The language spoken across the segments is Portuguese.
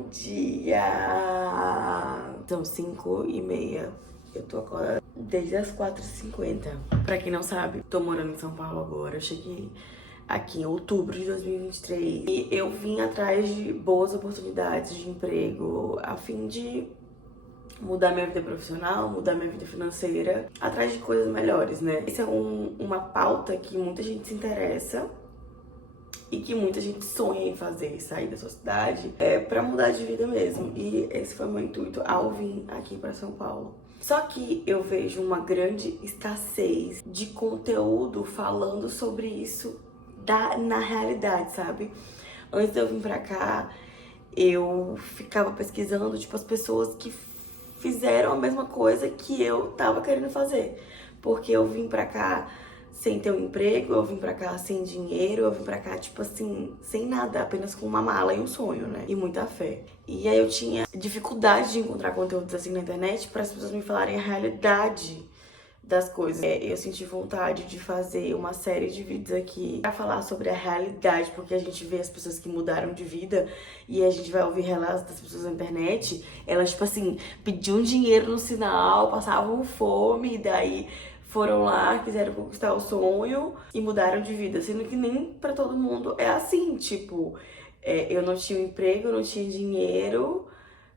Bom dia! São 5h30. Eu tô acordada desde as 4h50. Pra quem não sabe, tô morando em São Paulo agora. Eu cheguei aqui em outubro de 2023 e eu vim atrás de boas oportunidades de emprego a fim de mudar minha vida profissional, mudar minha vida financeira, atrás de coisas melhores, né? Essa é uma pauta que muita gente se interessa e que muita gente sonha em fazer, sair da sua cidade, pra mudar de vida mesmo. E esse foi o meu intuito ao vir aqui pra São Paulo. Só que eu vejo uma grande escassez de conteúdo falando sobre isso na realidade, sabe? Antes de eu vir pra cá, eu ficava pesquisando, tipo, as pessoas que fizeram a mesma coisa que eu tava querendo fazer. Porque eu vim pra cá sem ter um emprego, eu vim pra cá sem dinheiro, eu vim pra cá, tipo assim, sem nada, apenas com uma mala e um sonho, né? E muita fé. E aí eu tinha dificuldade de encontrar conteúdos assim na internet para as pessoas me falarem a realidade das coisas. Eu senti vontade de fazer uma série de vídeos aqui pra falar sobre a realidade, porque a gente vê as pessoas que mudaram de vida e a gente vai ouvir relatos das pessoas na internet, elas, tipo assim, pediam dinheiro no sinal, passavam fome, e daí foram lá, quiseram conquistar o sonho e mudaram de vida, sendo que nem pra todo mundo é assim, tipo, eu não tinha um emprego, eu não tinha dinheiro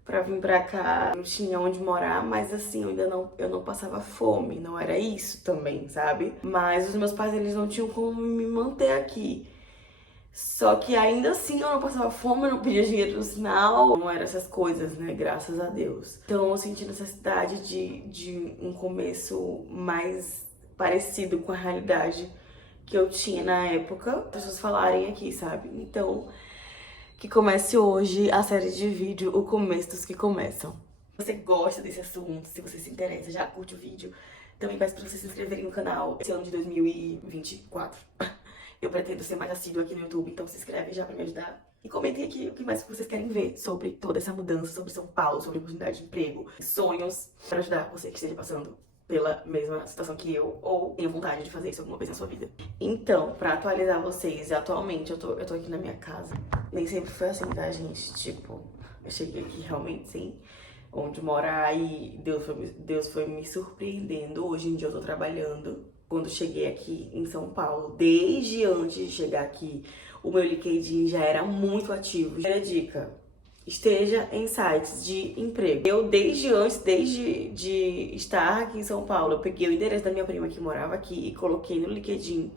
pra vir pra cá, não tinha onde morar, mas assim, eu não passava fome, não era isso também, sabe? Mas os meus pais, eles não tinham como me manter aqui. Só que ainda assim eu não passava fome, eu não pedia dinheiro no sinal, não eram essas coisas, né? Graças a Deus. Então eu senti necessidade de um começo mais parecido com a realidade que eu tinha na época, as pessoas falarem aqui, sabe? Então, que comece hoje a série de vídeo, o começo dos que começam. Se você gosta desse assunto, se você se interessa, já curte o vídeo, também peço pra vocês se inscreverem no canal esse ano de 2024. Eu pretendo ser mais assíduo aqui no YouTube, então se inscreve já pra me ajudar. E comentem aqui o que mais vocês querem ver sobre toda essa mudança, sobre São Paulo, sobre oportunidade de emprego, sonhos, pra ajudar você que esteja passando pela mesma situação que eu, ou tenha vontade de fazer isso alguma vez na sua vida. Então, pra atualizar vocês, atualmente eu tô aqui na minha casa. Nem sempre foi assim, tá, gente? Tipo, eu cheguei aqui realmente sem onde morar e Deus foi me surpreendendo. Hoje em dia eu tô trabalhando. Quando cheguei aqui em São Paulo, desde antes de chegar aqui, o meu LinkedIn já era muito ativo. Primeira dica: esteja em sites de emprego. Eu, desde de estar aqui em São Paulo, eu peguei o endereço da minha prima que morava aqui e coloquei no LinkedIn,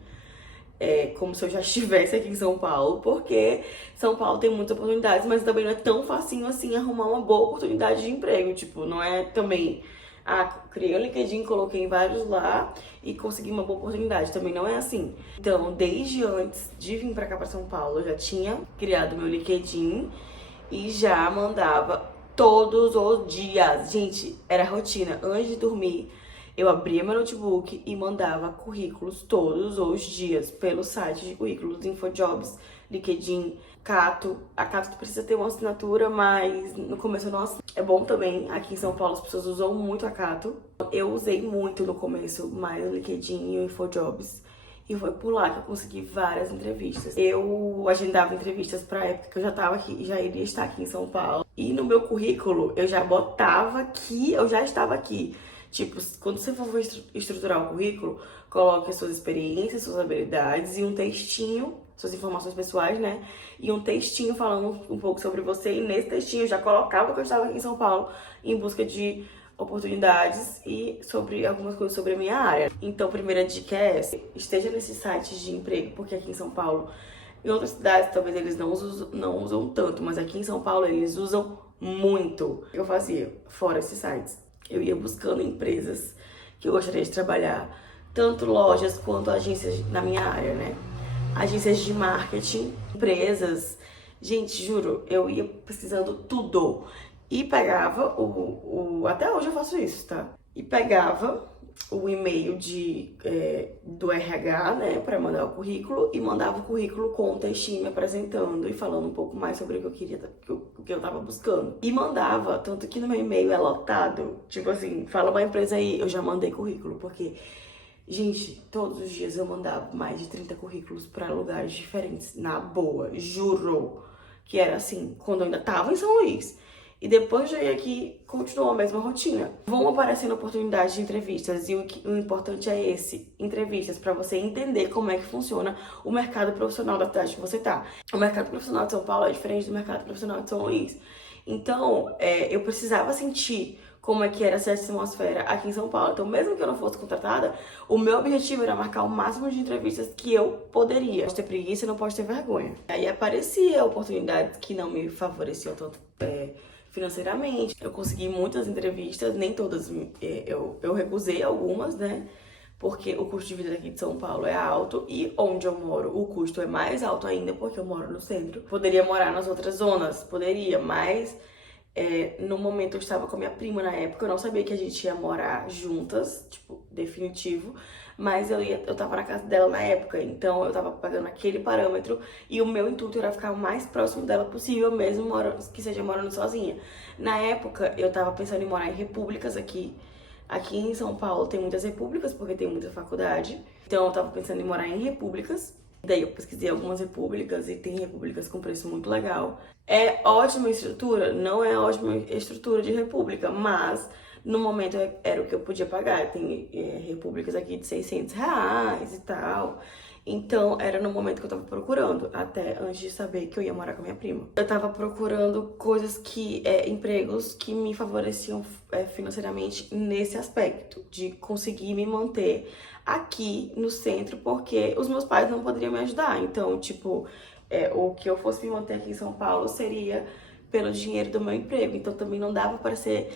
como se eu já estivesse aqui em São Paulo, porque São Paulo tem muitas oportunidades, mas também não é tão facinho assim arrumar uma boa oportunidade de emprego. Tipo, não é também, criei o LinkedIn, coloquei em vários lá e consegui uma boa oportunidade. Também não é assim. Então, desde antes de vir pra cá, pra São Paulo, eu já tinha criado meu LinkedIn e já mandava todos os dias. Gente, era rotina. Antes de dormir, eu abria meu notebook e mandava currículos todos os dias pelo site de currículos, InfoJobs, LinkedIn, Cato. A Cato precisa ter uma assinatura, mas no começo eu não assinei. É bom também, aqui em São Paulo as pessoas usam muito a Cato. Eu usei muito no começo, mais o LinkedIn e o InfoJobs. E foi por lá que eu consegui várias entrevistas. Eu agendava entrevistas pra época que eu já tava aqui, já iria estar aqui em São Paulo. E no meu currículo eu já botava que eu já estava aqui. Tipo, quando você for estruturar o currículo, coloque as suas experiências, suas habilidades e um textinho, suas informações pessoais, né? E um textinho falando um pouco sobre você. E nesse textinho eu já colocava que eu estava aqui em São Paulo em busca de oportunidades e sobre algumas coisas sobre a minha área. Então, a primeira dica é essa: esteja nesses sites de emprego, porque aqui em São Paulo, em outras cidades talvez eles não usam tanto, mas aqui em São Paulo eles usam muito. O que eu fazia fora esses sites? Eu ia buscando empresas que eu gostaria de trabalhar, tanto lojas quanto agências na minha área, né? Agências de marketing, empresas. Gente, juro, eu ia pesquisando tudo. E pegava até hoje eu faço isso, tá? E pegava o e-mail do RH, né, pra mandar o currículo, e mandava o currículo com um textinho me apresentando e falando um pouco mais sobre o que eu queria, o que eu tava buscando. E mandava, tanto que no meu e-mail é lotado, tipo assim, fala uma empresa aí, eu já mandei currículo, porque, gente, todos os dias eu mandava mais de 30 currículos pra lugares diferentes, na boa, juro. que era assim, quando eu ainda tava em São Luís. E depois de eu ir aqui, continuou a mesma rotina. Vão aparecendo oportunidades de entrevistas e o importante é entrevistas para você entender como é que funciona o mercado profissional da cidade que você tá. O mercado profissional de São Paulo é diferente do mercado profissional de São Luís. Então, eu precisava sentir como é que era essa atmosfera aqui em São Paulo. Então, mesmo que eu não fosse contratada, o meu objetivo era marcar o máximo de entrevistas que eu poderia. Não pode ter preguiça, não pode ter vergonha. Aí aparecia oportunidades que não me favoreciam tanto financeiramente. Eu consegui muitas entrevistas, nem todas eu recusei algumas, né? Porque o custo de vida daqui de São Paulo é alto e onde eu moro o custo é mais alto ainda porque eu moro no centro. Poderia morar nas outras zonas, poderia, mas no momento eu estava com a minha prima na época, eu não sabia que a gente ia morar juntas, tipo, definitivo, mas eu tava na casa dela na época, então eu tava pagando aquele parâmetro e o meu intuito era ficar o mais próximo dela possível, mesmo que seja morando sozinha. Na época, eu tava pensando em morar em repúblicas aqui. Aqui em São Paulo tem muitas repúblicas, porque tem muita faculdade, então eu tava pensando em morar em repúblicas. Daí eu pesquisei algumas repúblicas e tem repúblicas com preço muito legal. É ótima estrutura? Não é ótima estrutura de república, mas no momento era o que eu podia pagar. Tem repúblicas aqui de R$ 600 e tal. Então era no momento que eu tava procurando, até antes de saber que eu ia morar com a minha prima. Eu tava procurando coisas empregos que me favoreciam financeiramente nesse aspecto, de conseguir me manter aqui no centro, porque os meus pais não poderiam me ajudar. Então, tipo, o que eu fosse me manter aqui em São Paulo seria pelo dinheiro do meu emprego. Então também não dava para ser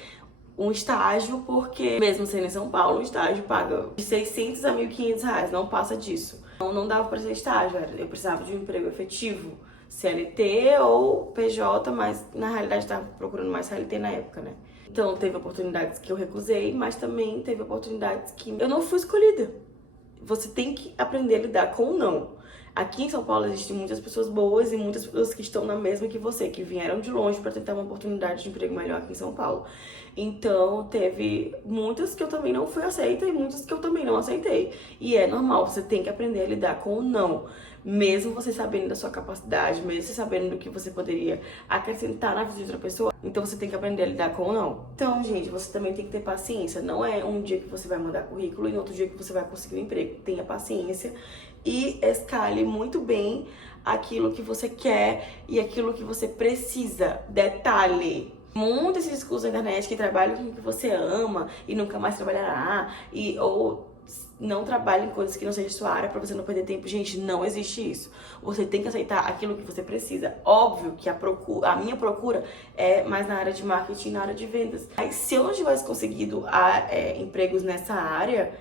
um estágio, porque mesmo sendo em São Paulo, o estágio paga de R$ 600 a R$ 1.500, não passa disso. Então não dava para ser estágio, eu precisava de um emprego efetivo, CLT ou PJ, mas na realidade estava procurando mais CLT na época, né? Então teve oportunidades que eu recusei, mas também teve oportunidades que eu não fui escolhida. Você tem que aprender a lidar com o não. Aqui em São Paulo existem muitas pessoas boas e muitas pessoas que estão na mesma que você, que vieram de longe para tentar uma oportunidade de emprego melhor aqui em São Paulo. Então, teve muitas que eu também não fui aceita e muitas que eu também não aceitei. E é normal, você tem que aprender a lidar com o não. Mesmo você sabendo da sua capacidade, mesmo você sabendo do que você poderia acrescentar na vida de outra pessoa, então você tem que aprender a lidar com o não. Então, gente, você também tem que ter paciência. Não é um dia que você vai mandar currículo e outro dia que você vai conseguir um emprego. Tenha paciência e escale muito bem aquilo que você quer e aquilo que você precisa. Detalhe: muitos esses cursos da internet que trabalham com o que você ama e nunca mais trabalhará, ou não trabalhe em coisas que não sejam sua área pra você não perder tempo. Gente, não existe isso. Você tem que aceitar aquilo que você precisa. Óbvio que a minha procura é mais na área de marketing e na área de vendas. Mas se eu não tivesse conseguido empregos nessa área,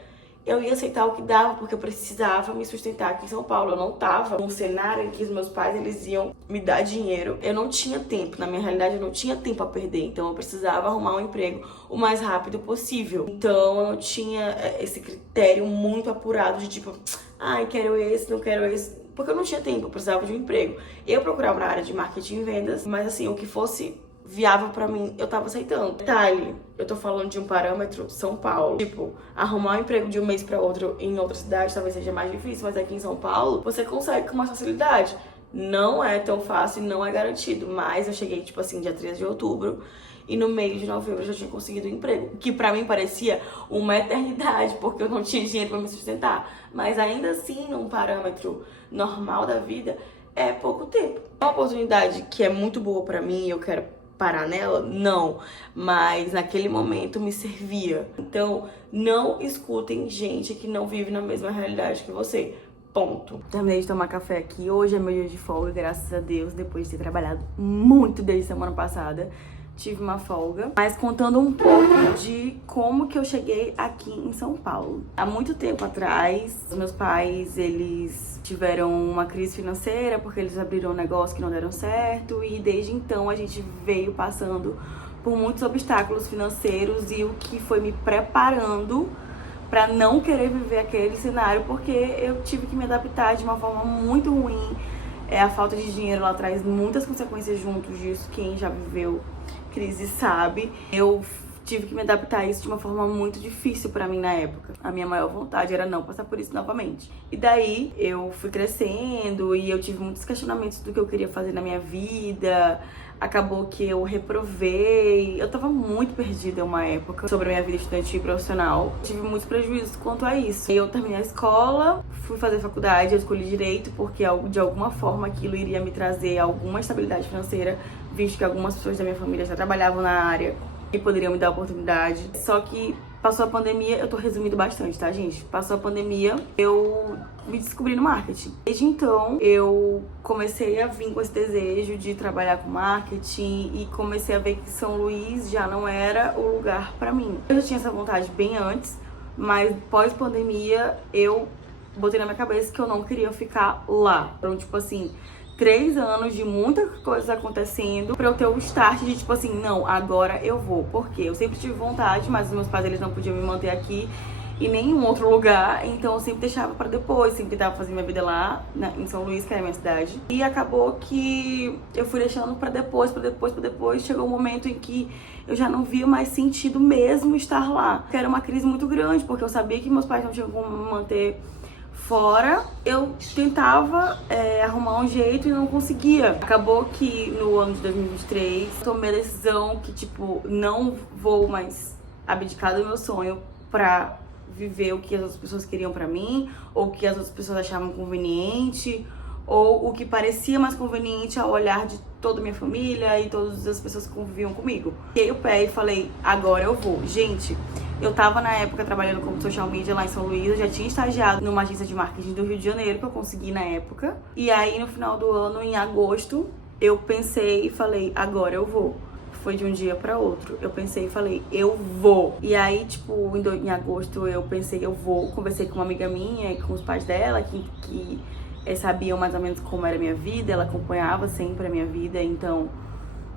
eu ia aceitar o que dava, porque eu precisava me sustentar aqui em São Paulo. Eu não tava num cenário em que os meus pais, eles iam me dar dinheiro. Eu não tinha tempo, na minha realidade eu não tinha tempo a perder. Então eu precisava arrumar um emprego o mais rápido possível. Então eu não tinha esse critério muito apurado de tipo, ai, quero esse, não quero esse. Porque eu não tinha tempo, eu precisava de um emprego. Eu procurava na área de marketing e vendas, mas assim, o que fosse viável pra mim, eu tava aceitando. Detalhe, eu tô falando de um parâmetro São Paulo. Tipo, arrumar um emprego de um mês pra outro em outra cidade talvez seja mais difícil, mas aqui em São Paulo você consegue com mais facilidade. Não é tão fácil, não é garantido, mas eu cheguei, tipo assim, dia 13 de outubro e no meio de novembro eu já tinha conseguido um emprego, que pra mim parecia uma eternidade, porque eu não tinha dinheiro pra me sustentar. Mas ainda assim, num parâmetro normal da vida, é pouco tempo. É uma oportunidade que é muito boa pra mim e eu quero parar nela? Não, mas naquele momento me servia. Então, não escutem gente que não vive na mesma realidade que você. Ponto. Terminei de tomar café aqui. Hoje é meu dia de folga, graças a Deus, depois de ter trabalhado muito desde semana passada. Tive uma folga, mas contando um pouco de como que eu cheguei aqui em São Paulo. Há muito tempo atrás, os meus pais, eles tiveram uma crise financeira porque eles abriram um negócio que não deram certo e desde então a gente veio passando por muitos obstáculos financeiros e o que foi me preparando para não querer viver aquele cenário, porque eu tive que me adaptar de uma forma muito ruim. A falta de dinheiro lá traz muitas consequências juntos disso, quem já viveu crise sabe. Eu tive que me adaptar a isso de uma forma muito difícil pra mim na época. A minha maior vontade era não passar por isso novamente. E daí eu fui crescendo e eu tive muitos questionamentos do que eu queria fazer na minha vida. Acabou que eu reprovei. Eu tava muito perdida em uma época sobre a minha vida estudantil e profissional. Tive muitos prejuízos quanto a isso. Eu terminei a escola, fui fazer faculdade, eu escolhi direito porque de alguma forma aquilo iria me trazer alguma estabilidade financeira, visto que algumas pessoas da minha família já trabalhavam na área e poderiam me dar oportunidade. Só que passou a pandemia, eu tô resumindo bastante, tá, gente? Passou a pandemia, eu me descobri no marketing. Desde então, eu comecei a vir com esse desejo de trabalhar com marketing e comecei a ver que São Luís já não era o lugar pra mim. Eu já tinha essa vontade bem antes, mas pós-pandemia, eu botei na minha cabeça que eu não queria ficar lá. Então, tipo assim, 3 anos de muitas coisas acontecendo pra eu ter o start de tipo assim, não, agora eu vou. Porque eu sempre tive vontade, mas os meus pais eles não podiam me manter aqui em nenhum outro lugar, então eu sempre deixava pra depois, sempre tentava fazer minha vida lá em São Luís, que era a minha cidade. E acabou que eu fui deixando pra depois, chegou um momento em que eu já não via mais sentido mesmo estar lá. Era uma crise muito grande, porque eu sabia que meus pais não tinham como me manter fora, eu tentava arrumar um jeito e não conseguia. Acabou que no ano de 2023, tomei a decisão que, tipo, não vou mais abdicar do meu sonho pra viver o que as outras pessoas queriam pra mim, ou o que as outras pessoas achavam conveniente, ou o que parecia mais conveniente ao olhar de toda a minha família e todas as pessoas que conviviam comigo. Dei o pé e falei, agora eu vou. Gente, eu tava na época trabalhando como social media lá em São Luís, eu já tinha estagiado numa agência de marketing do Rio de Janeiro, que eu consegui na época. E aí no final do ano, em agosto, eu pensei e falei, agora eu vou. Foi de um dia pra outro. Eu pensei e falei, eu vou. E aí, tipo, em agosto eu pensei, eu vou. Conversei com uma amiga minha e com os pais dela, que sabiam mais ou menos como era a minha vida, ela acompanhava sempre a minha vida, então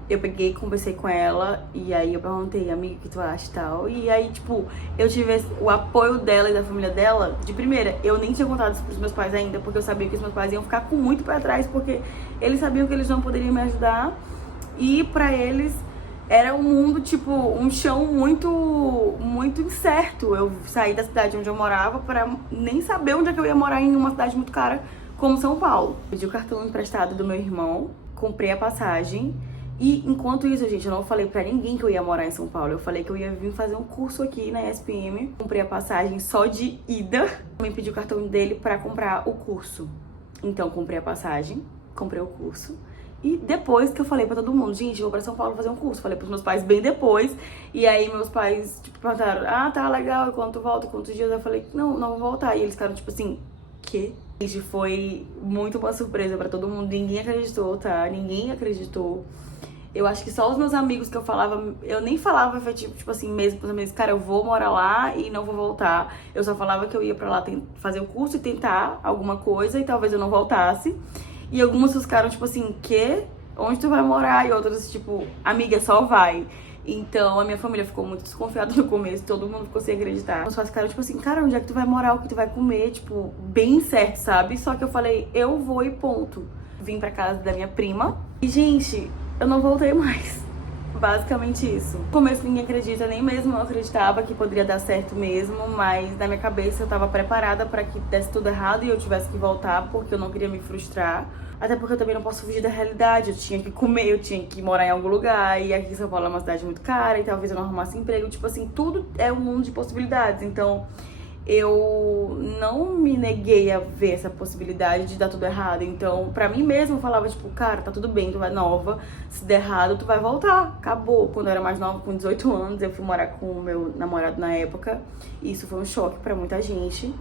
eu peguei e conversei com ela, e aí eu perguntei, amiga, o que tu acha e tal, e aí, tipo, eu tive o apoio dela e da família dela, de primeira. Eu nem tinha contado isso pros meus pais ainda, porque eu sabia que os meus pais iam ficar com muito pra trás, porque eles sabiam que eles não poderiam me ajudar, e pra eles era um mundo, tipo, um chão muito, muito incerto. Eu saí da cidade onde eu morava pra nem saber onde é que eu ia morar em uma cidade muito cara como São Paulo. Pedi o cartão emprestado do meu irmão, comprei a passagem e enquanto isso, gente, eu não falei pra ninguém que eu ia morar em São Paulo. Eu falei que eu ia vir fazer um curso aqui na ESPM. Comprei a passagem só de ida. Também pedi o cartão dele pra comprar o curso. Então, comprei a passagem, comprei o curso. E depois que eu falei pra todo mundo, gente, eu vou pra São Paulo fazer um curso. Falei pros meus pais bem depois. E aí meus pais, tipo, perguntaram, ah, tá legal, e quando tu volta, quantos dias? Eu falei, não vou voltar. E eles ficaram, tipo assim, quê? Gente, foi muito uma surpresa pra todo mundo. Ninguém acreditou, tá? Ninguém acreditou. Eu acho que só os meus amigos que eu falava, eu nem falava efetivo, tipo assim, mesmo pros amigos, cara, eu vou morar lá e não vou voltar. Eu só falava que eu ia pra lá fazer o curso e tentar alguma coisa e talvez eu não voltasse. E algumas pessoas ficaram, tipo assim, quê? Onde tu vai morar? E outras, tipo, amiga, só vai. Então, a minha família ficou muito desconfiada no começo, todo mundo ficou sem acreditar. Os pais ficaram, tipo assim, cara, onde é que tu vai morar? O que tu vai comer? Tipo, bem certo, sabe? Só que eu falei, eu vou e ponto. Vim pra casa da minha prima e, gente, eu não voltei mais. Basicamente isso. No começo ninguém acredita, nem mesmo eu acreditava que poderia dar certo mesmo, mas na minha cabeça eu tava preparada pra que desse tudo errado e eu tivesse que voltar, porque eu não queria me frustrar. Até porque eu também não posso fugir da realidade, eu tinha que comer, eu tinha que morar em algum lugar, e aqui em São Paulo é uma cidade muito cara, e talvez eu não arrumasse emprego, tipo assim, tudo é um mundo de possibilidades, então eu não me neguei a ver essa possibilidade de dar tudo errado. Então, pra mim mesma, eu falava, tipo, cara, tá tudo bem, tu vai nova, se der errado, tu vai voltar, acabou. Quando eu era mais nova, com 18 anos, eu fui morar com o meu namorado na época, e isso foi um choque pra muita gente,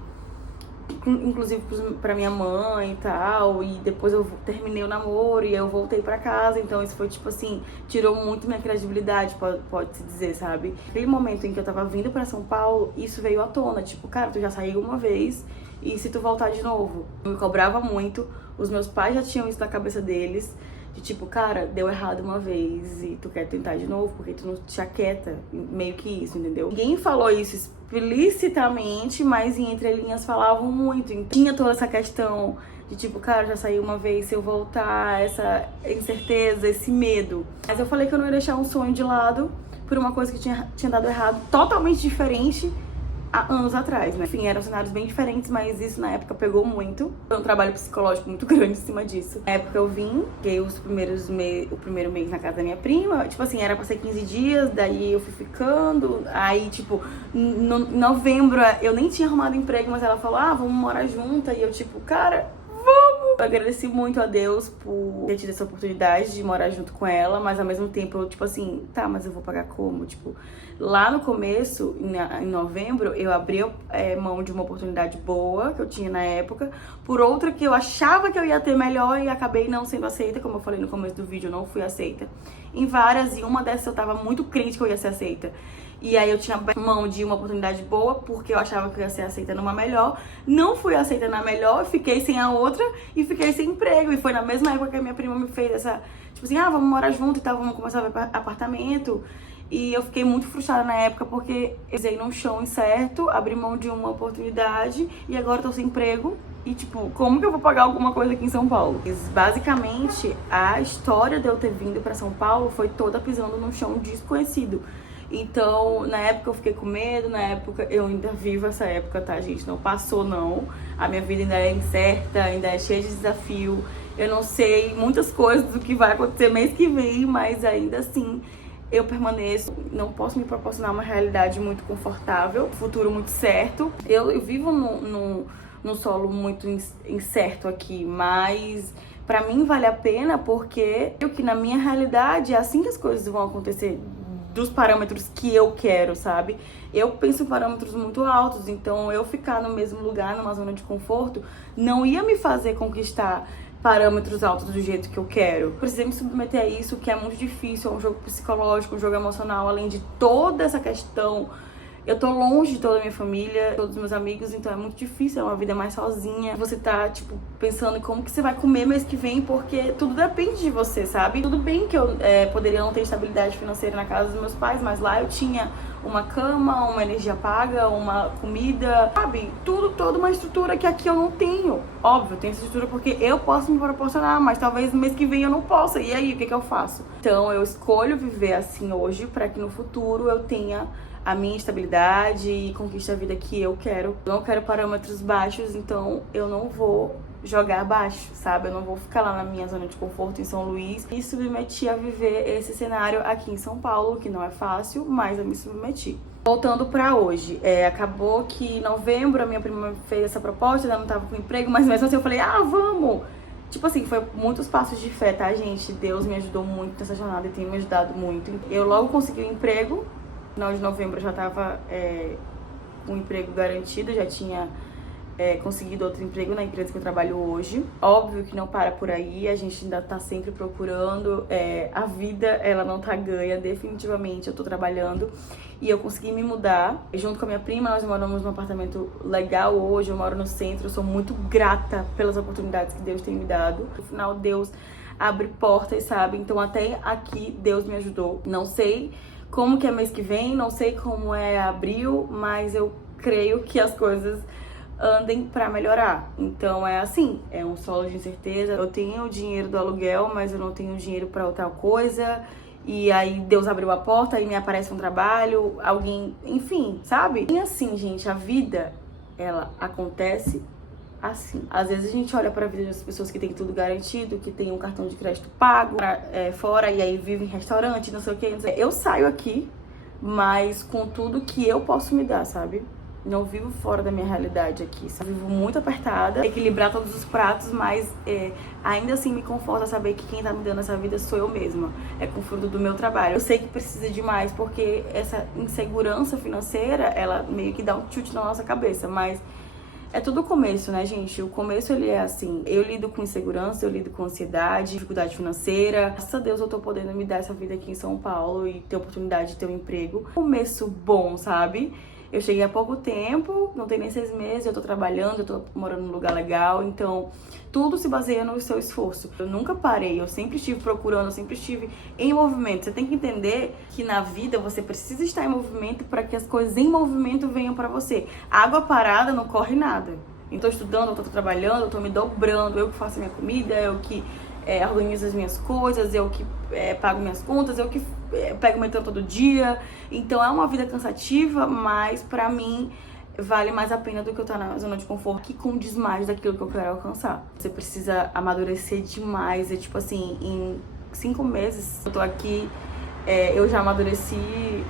inclusive pra minha mãe e tal, e depois eu terminei o namoro e eu voltei pra casa, então isso foi tipo assim, tirou muito minha credibilidade, pode-se dizer, sabe? Naquele momento em que eu tava vindo pra São Paulo, isso veio à tona, tipo, cara, tu já saiu uma vez, e se tu voltar de novo? Eu me cobrava muito, os meus pais já tinham isso na cabeça deles, de tipo, cara, deu errado uma vez e tu quer tentar de novo, porque tu não te aquieta, meio que isso, entendeu? Ninguém falou isso explicitamente, mas em entrelinhas falavam muito. Tinha toda essa questão de tipo, cara, já saí uma vez, se eu voltar, essa incerteza, esse medo. Mas eu falei que eu não ia deixar um sonho de lado por uma coisa que tinha dado errado, totalmente diferente há anos atrás, né? Enfim, eram cenários bem diferentes, mas isso na época pegou muito. Foi um trabalho psicológico muito grande em cima disso. Na época eu fiquei o primeiro mês na casa da minha prima, tipo assim, era pra ser 15 dias, daí eu fui ficando, aí tipo, em novembro eu nem tinha arrumado emprego, mas ela falou, vamos morar junta, e eu tipo, cara, eu agradeci muito a Deus por ter tido essa oportunidade de morar junto com ela, mas ao mesmo tempo eu, tipo assim, tá, mas eu vou pagar como? Tipo, lá no começo, em novembro, eu abri mão de uma oportunidade boa que eu tinha na época, por outra que eu achava que eu ia ter melhor e acabei não sendo aceita, como eu falei no começo do vídeo, eu não fui aceita em várias, e uma dessas eu tava muito crente que eu ia ser aceita. E aí eu tinha mão de uma oportunidade boa, porque eu achava que eu ia ser aceita numa melhor. Não fui aceita na melhor, fiquei sem a outra e fiquei sem emprego. E foi na mesma época que a minha prima me fez essa, tipo assim, vamos morar junto e tal, vamos começar a ver apartamento. E eu fiquei muito frustrada na época, porque eu pisei num chão incerto, abri mão de uma oportunidade e agora eu tô sem emprego. E tipo, como que eu vou pagar alguma coisa aqui em São Paulo? Basicamente, a história de eu ter vindo pra São Paulo foi toda pisando num chão desconhecido. Então, na época eu fiquei com medo, na época eu ainda vivo essa época, tá, gente? Não passou, não. A minha vida ainda é incerta, ainda é cheia de desafio. Eu não sei muitas coisas do que vai acontecer mês que vem, mas ainda assim eu permaneço. Não posso me proporcionar uma realidade muito confortável, futuro muito certo. Eu vivo num solo muito incerto aqui, mas pra mim vale a pena porque eu que na minha realidade é assim que as coisas vão acontecer, dos parâmetros que eu quero, sabe? Eu penso em parâmetros muito altos, então eu ficar no mesmo lugar, numa zona de conforto, não ia me fazer conquistar parâmetros altos do jeito que eu quero. Precisei me submeter a isso, que é muito difícil, é um jogo psicológico, um jogo emocional, além de toda essa questão. Eu tô longe de toda a minha família, todos os meus amigos, então é muito difícil, é uma vida mais sozinha. Você tá, tipo, pensando em como que você vai comer mês que vem, porque tudo depende de você, sabe? Tudo bem que eu poderia não ter estabilidade financeira na casa dos meus pais, mas lá eu tinha uma cama, uma energia paga, uma comida, sabe? Tudo, toda uma estrutura que aqui eu não tenho. Óbvio, eu tenho essa estrutura porque eu posso me proporcionar, mas talvez no mês que vem eu não possa. E aí, o que eu faço? Então, eu escolho viver assim hoje para que no futuro eu tenha a minha estabilidade e conquiste a vida que eu quero. Eu não quero parâmetros baixos, então eu não vou jogar abaixo, sabe? Eu não vou ficar lá na minha zona de conforto em São Luís e submeti a viver esse cenário aqui em São Paulo, que não é fácil, mas eu me submeti. Voltando pra hoje, acabou que em novembro a minha prima fez essa proposta, ela não tava com emprego, mas mesmo assim eu falei, vamos! Tipo assim, foi muitos passos de fé, tá, gente? Deus me ajudou muito nessa jornada e tem me ajudado muito. Eu logo consegui um emprego. No final de novembro eu já estava com um emprego garantido, já tinha conseguido outro emprego na empresa que eu trabalho hoje. Óbvio que não para por aí, a gente ainda tá sempre procurando. A vida, ela não tá ganha, definitivamente. Eu tô trabalhando e eu consegui me mudar. Junto com a minha prima, nós moramos num apartamento legal hoje, eu moro no centro. Eu sou muito grata pelas oportunidades que Deus tem me dado. No final, Deus abre portas, sabe? Então até aqui Deus me ajudou. Não sei como que é mês que vem, não sei como é abril, mas eu creio que as coisas andem pra melhorar. Então é assim, é um solo de incerteza. Eu tenho o dinheiro do aluguel, mas eu não tenho dinheiro pra outra coisa. E aí Deus abriu a porta e me aparece um trabalho, alguém, enfim, sabe? E assim, gente, a vida, ela acontece assim. Às vezes a gente olha pra vida das pessoas que tem tudo garantido, que tem um cartão de crédito pago fora e aí vive em restaurante, não sei o que. Eu saio aqui, mas com tudo que eu posso me dar, sabe? Não vivo fora da minha realidade aqui, sabe? Vivo muito apertada, equilibrar todos os pratos, mas ainda assim me conforta saber que quem tá me dando essa vida sou eu mesma. É com fruto do meu trabalho. Eu sei que precisa de mais, porque essa insegurança financeira, ela meio que dá um chute na nossa cabeça, mas é tudo o começo, né, gente? O começo, ele é assim, eu lido com insegurança, eu lido com ansiedade, dificuldade financeira. Graças a Deus eu tô podendo me dar essa vida aqui em São Paulo e ter oportunidade de ter um emprego. Começo bom, sabe? Eu cheguei há pouco tempo, não tem nem 6 meses, eu tô trabalhando, eu tô morando num lugar legal, então tudo se baseia no seu esforço. Eu nunca parei, eu sempre estive procurando, eu sempre estive em movimento. Você tem que entender que na vida você precisa estar em movimento para que as coisas em movimento venham para você. Água parada não corre nada. Eu tô estudando, eu tô trabalhando, eu tô me dobrando, eu que faço a minha comida, eu que organizo as minhas coisas, eu que pago minhas contas, eu que pego o metrô todo dia. Então é uma vida cansativa, mas pra mim vale mais a pena do que eu estar na zona de conforto, que condiz mais daquilo que eu quero alcançar. Você precisa amadurecer demais, tipo assim, em 5 meses eu tô aqui, eu já amadureci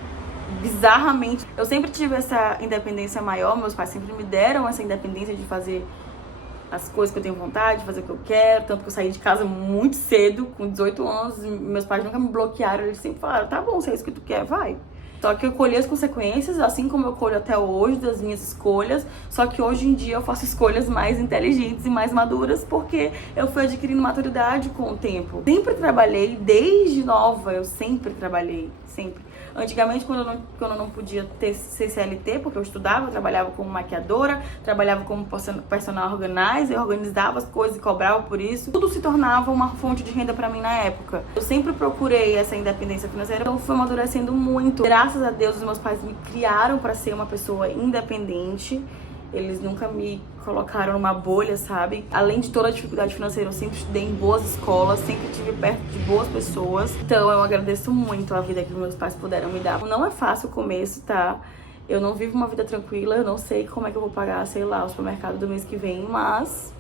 bizarramente. Eu sempre tive essa independência maior, meus pais sempre me deram essa independência de fazer as coisas que eu tenho vontade, de fazer o que eu quero, tanto que eu saí de casa muito cedo, com 18 anos, meus pais nunca me bloquearam, eles sempre falaram, tá bom, se é isso que tu quer, vai. Só que eu colhi as consequências, assim como eu colho até hoje das minhas escolhas, só que hoje em dia eu faço escolhas mais inteligentes e mais maduras, porque eu fui adquirindo maturidade com o tempo. Sempre trabalhei, desde nova, eu sempre trabalhei, sempre. Antigamente, quando eu não podia ser CLT, porque eu estudava, eu trabalhava como maquiadora, trabalhava como personal organizer, eu organizava as coisas e cobrava por isso. Tudo se tornava uma fonte de renda pra mim na época. Eu sempre procurei essa independência financeira, então fui amadurecendo muito. Graças a Deus, os meus pais me criaram pra ser uma pessoa independente. Eles nunca me colocaram numa bolha, sabe? Além de toda a dificuldade financeira, eu sempre estudei em boas escolas, sempre estive perto de boas pessoas. Então eu agradeço muito a vida que meus pais puderam me dar. Não é fácil o começo, tá? Eu não vivo uma vida tranquila, eu não sei como é que eu vou pagar, sei lá, o supermercado do mês que vem, mas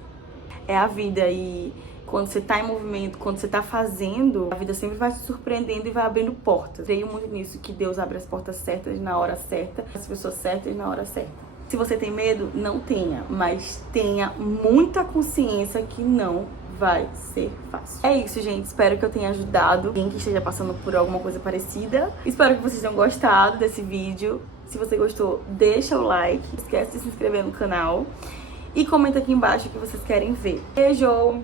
é a vida. E quando você tá em movimento, quando você tá fazendo, a vida sempre vai te surpreendendo e vai abrindo portas. Creio muito nisso, que Deus abre as portas certas na hora certa, as pessoas certas na hora certa. Se você tem medo, não tenha, mas tenha muita consciência que não vai ser fácil. É isso, gente. Espero que eu tenha ajudado quem que esteja passando por alguma coisa parecida. Espero que vocês tenham gostado desse vídeo. Se você gostou, deixa o like. Não esquece de se inscrever no canal. E comenta aqui embaixo o que vocês querem ver. Beijo!